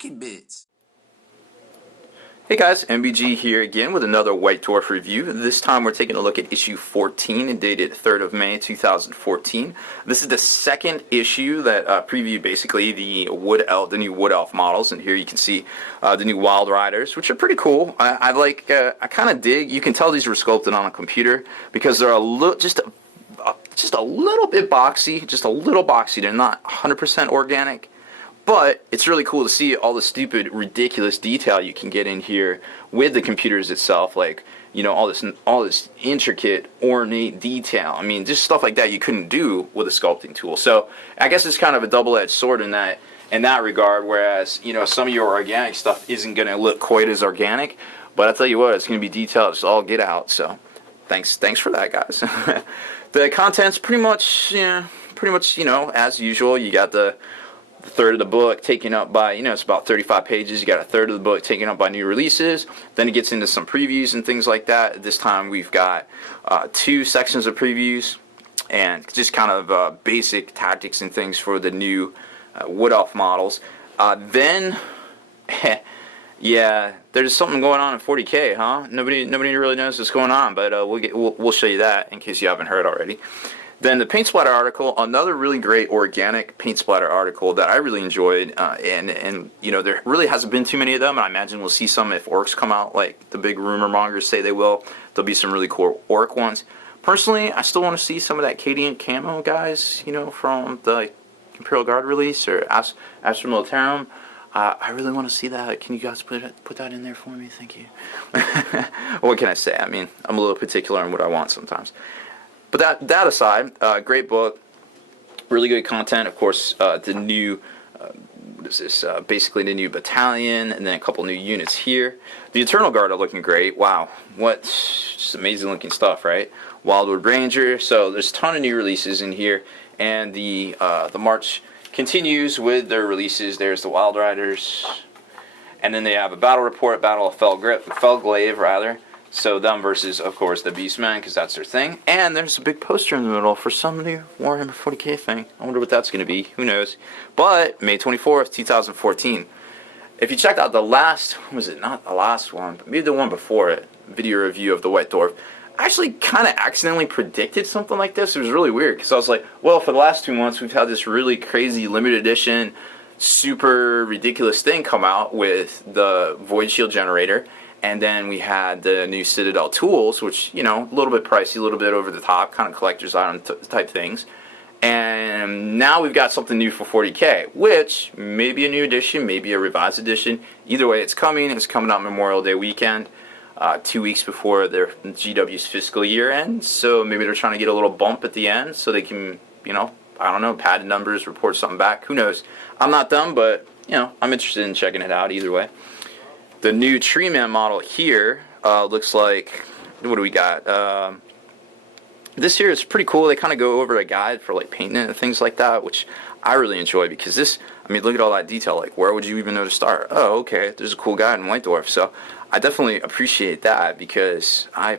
Spiky Bits. Hey guys, MBG here again with another White Dwarf review. This time we're taking a look at issue 14, dated 3rd of May 2014. This is the second issue that previewed basically the new Wood Elf models, and here you can see the new Wild Riders, which are pretty cool. I kind of dig. You can tell these were sculpted on a computer because they're just a little bit boxy, just a little boxy. They're not 100% organic. But it's really cool to see all the stupid, ridiculous detail you can get in here with the computers itself, like, you know, all this intricate, ornate detail. I mean, just stuff like that you couldn't do with a sculpting tool. So I guess it's kind of a double-edged sword in that regard. Whereas, you know, some of your organic stuff isn't going to look quite as organic, but I tell you what, it's going to be detailed. It's all get out. So thanks for that, guys. The content's pretty much, you know, as usual. You got the third of the book taken up by, you know, it's about 35 pages. You got a third of the book taken up by new releases. Then it gets into some previews and things like that. This time we've got 2 sections of previews and just kind of basic tactics and things for the new Wood Elf models. Then, yeah, there's something going on in 40K, huh? Nobody really knows what's going on, but we'll show you that in case you haven't heard already. Then the paint splatter article, another really great organic paint splatter article that I really enjoyed, and you know, there really hasn't been too many of them, and I imagine we'll see some if orcs come out, like the big rumor mongers say they will. There'll be some really cool orc ones. Personally, I still want to see some of that Cadian camo guys, you know, from the Imperial Guard release or Astra Militarum. I really want to see that. Can you guys put that in there for me? Thank you. What can I say? I mean, I'm a little particular on what I want sometimes. But that aside, great book, really good content. Of course, the new, what is this? Basically the new battalion, and then a couple new units here. The Eternal Guard are looking great. Wow, what just amazing looking stuff, right? Wildwood Ranger. So there's a ton of new releases in here, and the march continues with their releases. There's the Wild Riders, and then they have a battle report, Battle of Felglaive, rather. So them versus, of course, the Beastmen, because that's their thing. And there's a big poster in the middle for some new Warhammer 40K thing. I wonder what that's going to be. Who knows? But May 24th, 2014. If you checked out the last, was it not the last one, but maybe the one before it, video review of the White Dwarf, I actually kind of accidentally predicted something like this. It was really weird, because I was like, well, for the last 2 months, we've had this really crazy limited edition, super ridiculous thing come out with the Void Shield generator. And then we had the new Citadel tools, which, you know, a little bit pricey, a little bit over the top, kind of collector's item type things. And now we've got something new for 40K, which may be a new edition, maybe a revised edition. Either way, it's coming. It's coming out Memorial Day weekend, 2 weeks before their GW's fiscal year ends. So maybe they're trying to get a little bump at the end so they can, you know, I don't know, pad the numbers, report something back. Who knows? I'm not them, but, you know, I'm interested in checking it out either way. The new Tree Man model here looks like, what do we got? This here is pretty cool. They kind of go over a guide for like painting it and things like that, which I really enjoy because this, I mean, look at all that detail. Like, where would you even know to start? Oh, okay, there's a cool guide in White Dwarf. So I definitely appreciate that because I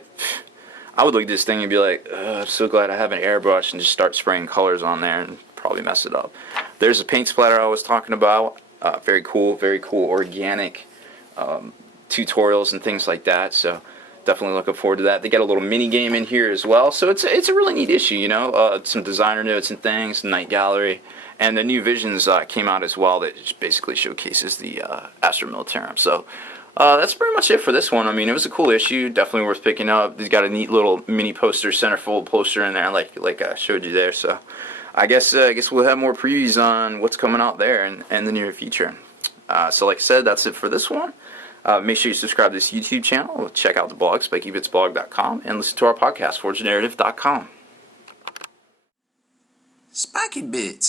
would look at this thing and be like, I'm so glad I have an airbrush and just start spraying colors on there and probably mess it up. There's a paint splatter I was talking about. Very cool organic tutorials and things like that, so definitely looking forward to that. They got a little mini game in here as well, so it's a really neat issue, you know. Some designer notes and things, night gallery, and the new visions came out as well that just basically showcases the Astra Militarum. So that's pretty much it for this one. I mean, it was a cool issue, definitely worth picking up. He's got a neat little mini poster, centerfold poster in there, like I showed you there. So I guess we'll have more previews on what's coming out there in the near future. So like I said, that's it for this one. Make sure you subscribe to this YouTube channel, check out the blog, spikybitsblog.com, and listen to our podcast, forgenarrative.com. Spiky Bits.